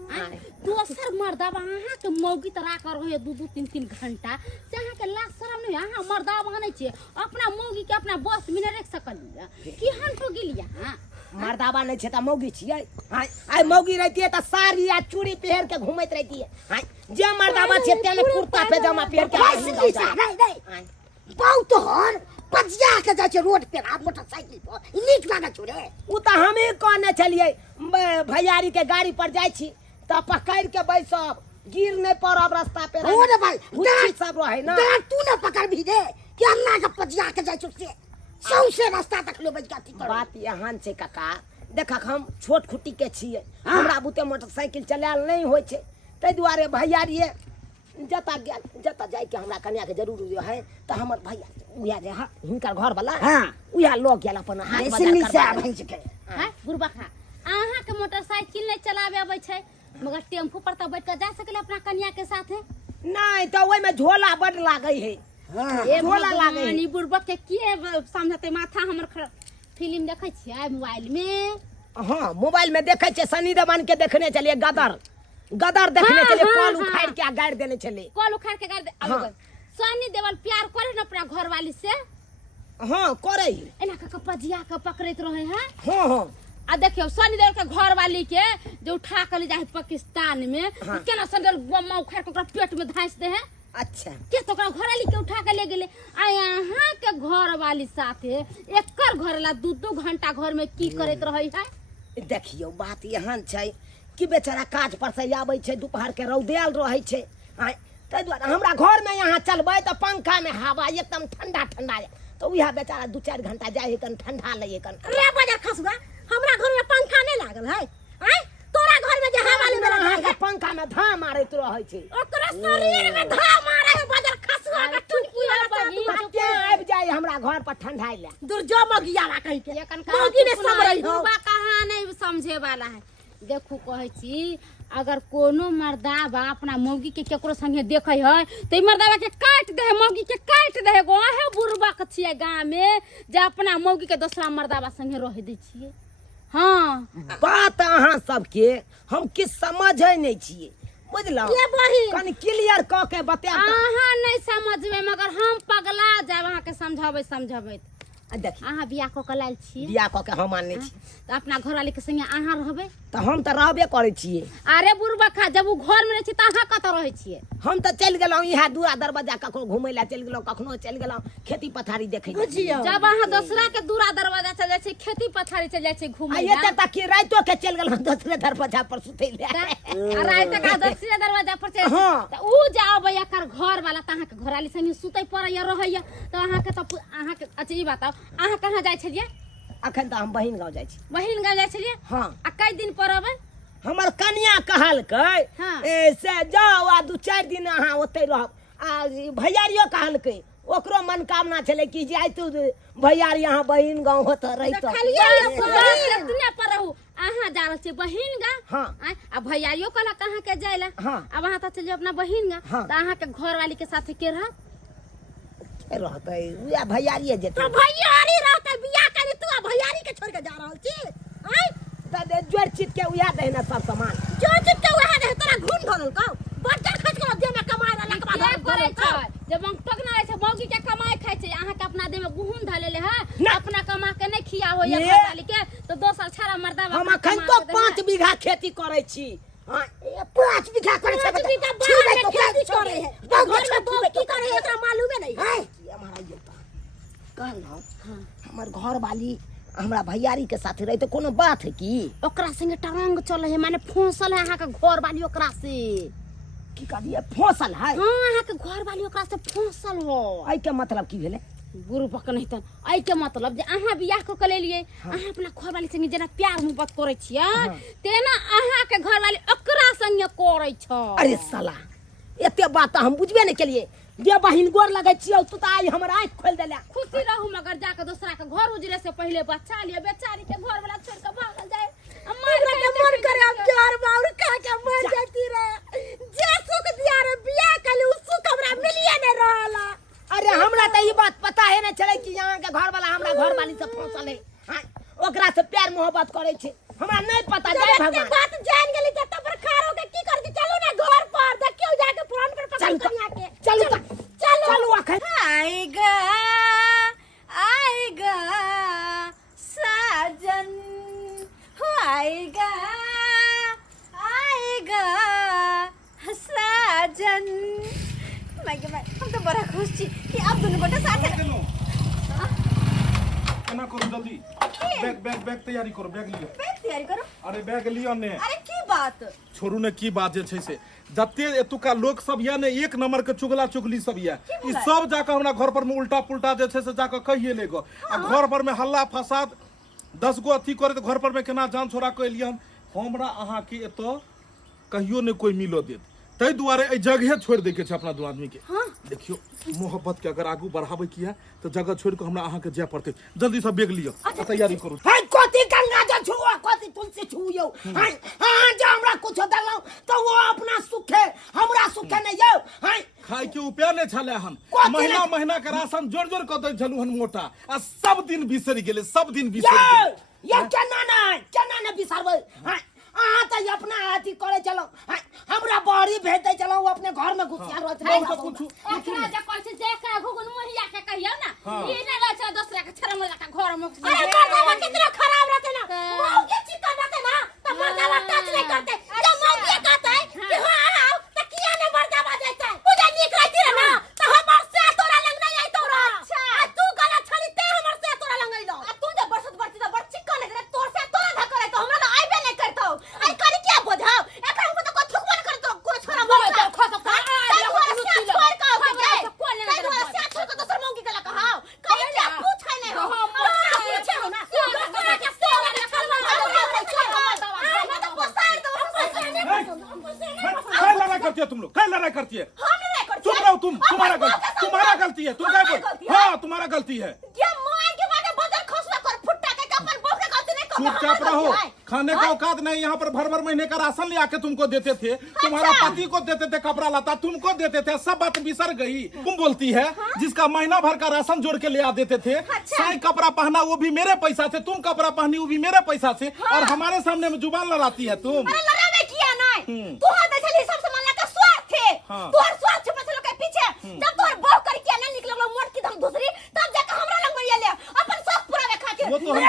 दोसर मर्दावा अहाँ के मौगी त राख रहे 2-3 घंटा से अहाँ के लाज शरम नहीं अहाँ मर्दावा नहीं छी अपना मौगी के अपना बस में रख सकलिया केहन हो गेलिया। हां मर्दावा नहीं छे त मौगी छियै। आइ मौगी रहती है त साड़ी आ चूड़ी पहन के घूमत रहती है। जे मर्दावा छे तेने कुर्ता पैजामा पहन के बहुत हर पजिया के जाय छे रोड पे आ मोटरसाइकिल पर नीक लागे छ रे। उ त हमें कहने छलिए भैयारी के गाड़ी पर जाय छी त पकड़ के बैसब गिर नहीं पड़ब रास्ता पे। ओ रे भाई गुच्ची सब रहे ना तू न पकड़ भी दे कि अन्ना के पजिया के जाय छ से सौसे रास्ता तक ले बज गाती कर। बात यहाँ छे काका देखक हम छोट खुटी के छिए हमरा बुते मोटरसाइकिल चलाल नहीं होय छे तै दुआरे भैयारी जता जाय के हमरा कन्या के जरूरी है त हमर भैया उया जे हिनकर घर वाला उया लोग गेल अपन हाथ सिल्ली से भैंस के हां बुर्बका अहाँ के मोटरसाइकिल नहीं चलावे आबै छै मगर टेम्पू पर त बैठ के जा सकले अपना कन्या के साथे नहीं त ओय में झोला बड लागै है। ए झोला लागै भगवान ई बुर्बक के समझते माथा हमर फिल्म देखै छियै मोबाइल में। हां मोबाइल में देखै छै सनी देओल के देखने चलिए गदर देखने चलिए कॉल उखाड़ के गाड़ देने चले कॉल उखाड़ के गाड़ दे अब सनी देओल प्यार करे न अपना घर वाली से। हां करे एना के पजिया के पकड़ैत रहे हैं। हां आ देखियो सनी देओल के घर वाली के जो उठा के ले जाए पाकिस्तान में केना सनी देओल बम्मा उखाड़ के ओकरा पेट में धांस दे है। अच्छा के तो ओकरा घर वाली के उठा के ले गेले आ यहाँ के घर वाली साथे एकर घर ला 2-2 घंटा घर में की करैत रही है। देखियो बात यहाँ छै कि बेचारा काज पर से आबै छै दोपहर के रौदेल रहै छै तै दुआरे हमरा घर में यहाँ चलबै त पंखा में हवा एकदम ठंडा ठंडा तो उहा बेचारा 2-4 घंटा जाय है कन ठंडा लगे कन रे बजा खसुआ हमरा घर में पंखा नहीं लागल है आय तोरा घर में जे हवा ले रहा है पंखा में धा मारैत रहै छै ओकरा शरीर में धा मारे है बजा खसुआ के टुनकी के आबि जाय हमरा घर पर ठंडाई ले दुर्जो मगिया ला कहि के एकन मौगी ने समरई हो बा कहां नहीं समझे वाला है। देखू कहै छी अगर कोनो मर्दावा अपना मौगी के केकरो संगे देखै है त मर्दावा के काट दे मौगी के काट दे गो है बुरबा के छिए गांव में जे अपना मौगी के दूसरा मर्दावा संगे रह दे छिए। हां बात अहाँ सबके हम किछ समझै नहीं छिए बुझलौ ये बही कनी क्लियर क के बता अहाँ नहीं समझबे मगर हम पगला जाब अहाँ के समझबै देखिए अहाँ बियाह क के लायल छी बियाह क के हम मानने छी त अपना घरवाली के संगे अहाँ रहबे त हम त रहबे करै छिए। अरे बुरबका जब उ घर में रह छी त अहाँ कत रहै छिए। हम त चल गेलौ इहा दूरा दरवाजा कखनो घुमै ला चल गेलौ कखनो चल गेलौ खेती पथारी देखै ला। जब अहाँ दूसरा के दूरा दरवाजा चल जाय छी खेती पथारी चल जाय छी घुमै ला एते तक कि रातो के चल गेलौ दूसरे दरवाजा पर सुतै ला रात का दूसरे दरवाजा पर चल त उ जाबे एकर घर वाला त अहाँ के घरवाली संगे सुतै परैया रहैया त अहाँ के अच्छा ई बताओ अहाँ कहां जाय छलिए। अखन त हम बहिन गांव जाय छी। बहिन गांव जाय छलिए। हां आ कई दिन पर अबै हमर कन्या कहलकै से जाओ आ 2-4 दिन अहाँ ओते रहब आ भैयारियो कहलकै ओकरो मनकामना छले कि जाय तू भैयारी यहाँ बहिन गांव होत रहितो इतने पर रहू अहाँ जा रहल छी बहिन गांव। हां आ भैयारियो कहला कहां के जायला अब अहाँ त चल जाओ अपना बहिन गांव त अहाँ के घर वाली के साथे के रह रहतै उया भैयारिए जेतै तो भैयारी रहतै बियाह करे तू भैयारी के छोड़ के जा रहल छी आय त जोड़ चित के उया दे ना सब सामान जो चित के उहा दे तोरा हो ये- घर वाली के तो दोसर छाड़ा मर्दा हम अखन तो 5 बीघा खेती करे छी। हाँ, 5 बीघा करे छै। 5 बीघा छी बाहर नहीं में तो खेती क्या करे है तो घर में बहू की करे है एकरा मालूम नहीं है। ये हमारा ये कहलौ हमर घर वाली हमरा भैयारी के साथ रहे तो कोनो बात है की? ओकरा संगे टरंग चले है माने फंसल है अहाँ के घर वाली ओकरा से। की कहलिए फसल है? हां अहाँ के घर वाली ओकरा से फंसल हो। आई के मतलब की भेले? गुरु पक नहीं तन आई के मतलब जे अहाँ बियाह क के लेलिए अहाँ अपना घर वाली संगे जेना प्यार मोहब्बत करे छियै तेना अहाँ के घर वाली ओकरा संगे करे छ। अरे साला एते बात हम बुझबे नहीं केलिए। जे बहिन गोर लगे छियौ तू त आई हमर आंख खोल देला। खुशी रहू मगर जाके दूसरा के घर उजरे से पहले बच्चा लिया बेचारी के घर वाला छोड़ के भागल जाए। हमरा के मन करे हम जार बाउर का के मर जाती रे। जे सुख दिया रे बियाह कली उ सुख हमरा मिलिए नहीं रहला। अरे हमरा त ई बात पता है ना चले कि यहाँ के घर वाला हमरा घर वाली से फंसल है। हाँ, ओकरा से प्यार मोहब्बत करे छे हमरा नहीं पता। जय भगवान बात जान गेली त तब खारो के की कर दी। चलो ना घर पर देखियो जाके फोन पर पकड़ चल कनिया के। चलो चलो अखन आएगा साजन हो आएगा साजन। मैं हम तो बड़ा खुश छी कि अब दोनों गोटे साथ केना करू जल्दी बैग बैग बैग तैयारी करो बैग लियो। बैग तैयारी करो। अरे बैग लियो ने। अरे की बात छोड़ू ने की बात जे छै से जते एतुका लोग सब या ने एक नंबर के चुगला चुगली सब या ई सब जाके हमरा घर पर में उल्टा पुल्टा जे छै से जाके कहिए लेगो आ घर पर में हल्ला फसाद 10 गो अथी करे तो घर पर में केना जान छोड़ा के एलियन हमरा अहाँ के एतो कहियो ने कोई मिलो देत तै दुआरे ए जगह छोड़ दे के छै अपना दो आदमी के। देखियो मोहब्बत के अगर आगू बढ़ावे की है तो जगह छोड़ के हमरा अहाँ के जाय पड़ते। जल्दी से बैग लियो आ तैयारी करू। हाय कोती गंगा जल छुओ कोती तुलसी छुइयो। हाय हां जे हमरा कुछ दलौ तो वो अपना सुख है हमरा सुख नहीं यौ। हाय खाई के उपाय ने छले हन कथी महीना नहि? महीना के राशन जोड़ जोड़ के दै छलु हन मोटा आ सब दिन बिसरि गेले सब दिन बिसरि यो गेले। ये केना न बिसरबै। हाय अहाँ त अपना अथी करे चलो। हाय हमरा बड़ी भेज दे चलो अपने घर में घुसिया रहत नहीं तो कुछ एकरा जे कहै छै जे का घुगन मोहिया के कहियो ना ई नै लै छै दूसरा के छरा में जाके घर में अरे मर्दावा कितना खराब रहते ना। मौगी चिकन रहते ना तो मर्दावा टच नहीं करते। जब मौगी कहते है कि हां आओ तो किया ने मर्दावा जाता है मुझे निक रहती रे ना तो हमर से तोरा लंग नहीं आई तोरा। अच्छा तू गलत छली ते हमर से तोरा लंग आई लो। आ तू जे बरसत बरती तो बड़ चिकन है तोर से तोरा ध करे तो हमरा ना आइबे नहीं करतो। आई करी क्या बुझाओ एकरा हमको तो कोई थुकबन करतो को छोरा बोल तो खस छोड़ का हो गए कोन नहीं छोड़ को दूसर मौगी के लगा हां कहीं क्या पूछ है नहीं हो पूछे हो ना दूसरा के सोरा ने खलवा मैं तो पोसार दो काय लड़ाई करती है तुम लोग काय लड़ाई करती है? हम नहीं करते। चुप रहो तुम तुम्हारा गलती है तुम क्या बोल हाँ तुम्हारा गलती है। ये मोए के बाद बदल खसवा कर फुट्टा के अपन बहू के गलती नहीं कर। चुपचाप रहो खाने का औकात नहीं यहाँ पर भर भर महीने का राशन ले आके तुमको देते थे तुम्हारा पति को देते थे कपड़ा लता तुमको देते थे सब बात बिसर गई। तुम बोलती है जिसका महीना भर का राशन जोड़ के ले आ देते थे साई कपड़ा पहना वो भी मेरे पैसा से तुम कपड़ा पहनी वो भी मेरे पैसा से और हमारे सामने में जुबान लड़ाती है तुम। अरे लड़ावे किया नहीं तू हाथ चली सब सामान का स्वार्थ थे। तोर स्वार्थ छुपे से लोग के पीछे जब तोर बहू कर के ना निकलो मोट की धम दूसरी तब जाके हमरा लंग में ये ले अपन शौक पूरा वे खातिर वो तो ले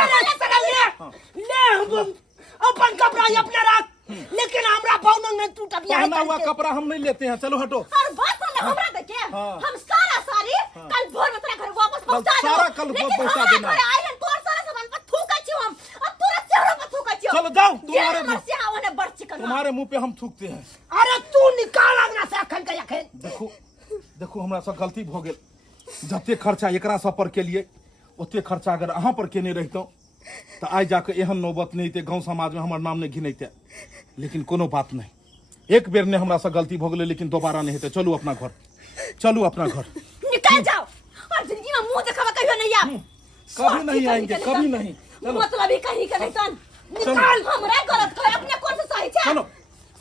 अपन कपड़ा अपने रख लेकिन हमरा बहु ने टूट बिया पहना हुआ कपड़ा हम नहीं लेते हैं चलो हटो। और बात सुन हमरा देखे हम सारा सारी कल भोर में तेरा घर वापस पहुंचा दो। सारा कल पहुंचा देना। आइलन तोर सारा सामान पर थूका छी हम अब तोरा चेहरा पर थूका छी। चलो जाओ तुम्हारे मुंह से आवने बड़ चिकन तुम्हारे मुंह पे हम थूकते हैं। अरे तू निकाल अंगना से अखन के अखन। देखो देखो हमरा सब गलती भ गेल जते खर्चा एकरा सब पर के लिए ओते खर्चा अगर अहाँ पर केने रहितौ तो आज जाके एहन नौबत नहीं थे गांव समाज में हमार नाम नहीं घिनैते। लेकिन कोनो बात नहीं एक बेर ने हमरा से गलती भ गेलै लेकिन दोबारा नहीं हेतै। चलू अपना घर चलू अपना घर निकल जाओ और जिंदगी में मुंह दिखावा कहियो नहीं आ। कभी नहीं आएंगे कभी नहीं। चलो मतलब ही कहीं के नहीं सन निकाल हमरा गलत कर अपने कोन से सही छे। चलो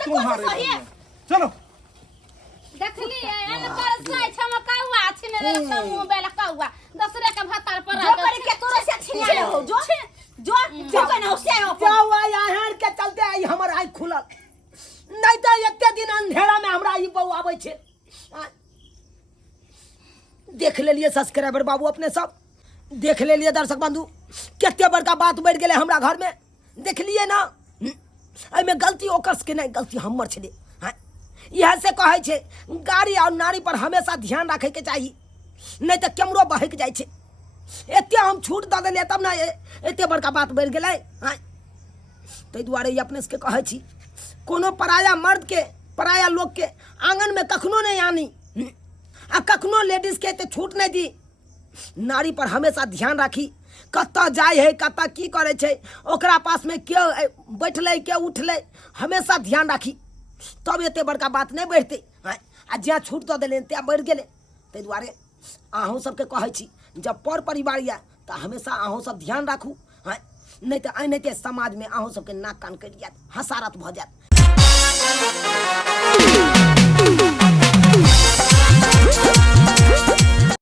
तुम्हारे चलो देखली एन कर सही छम कौआ छिने रे समूह बेला कौआ दूसरे के भतार पर जो करे के तोरे से छिने हो जो जो कहना हो से हो जाओ यहाँ के चलते आई हमर आँख खुलल नहीं तो एते दिन अंधेरा में हमरा ई बहू आबै छे। देख ले लिए सब्सक्राइबर बाबू अपने सब देख ले लिए दर्शक बंधु केते बड़का बात बढ़ गए हमरा घर में देख लिए ना। एमे गलती ओकर के नहीं, गलती हमर छे। यह से कहे छे गाड़ी और नारी पर हमेशा ध्यान रखे के चाहिए, नहीं तो कैमरो बहक जाए छे। एते हम छूट द देलिए तब ना एते बड़का बात बढ़ गए। ताहि दुआरे अपने से कहे छी कोनो पराया मर्द के पराया लोग के आंगन में कखनो नहीं आनी आ कखनो लेडीज के एते छूट नहीं दी। नारी पर हमेशा ध्यान राखी, कत्ता जाए है कत्ता की करे छे, ओकरा पास में के बैठले के उठले, हमेशा ध्यान राखी, तब एते बड़का बात नहीं बढ़ते। आ ज्या छूट तो दिले त्या बढ़ गए। ताहि दुआरे अहूँ सबके कहे छी जब पर परिवार या तो हमेशा अहूँ सब ध्यान राखू, नहीं तो नहीं समाज में अहूँ सबके नाक कान कटि जात, हसारत भ जात।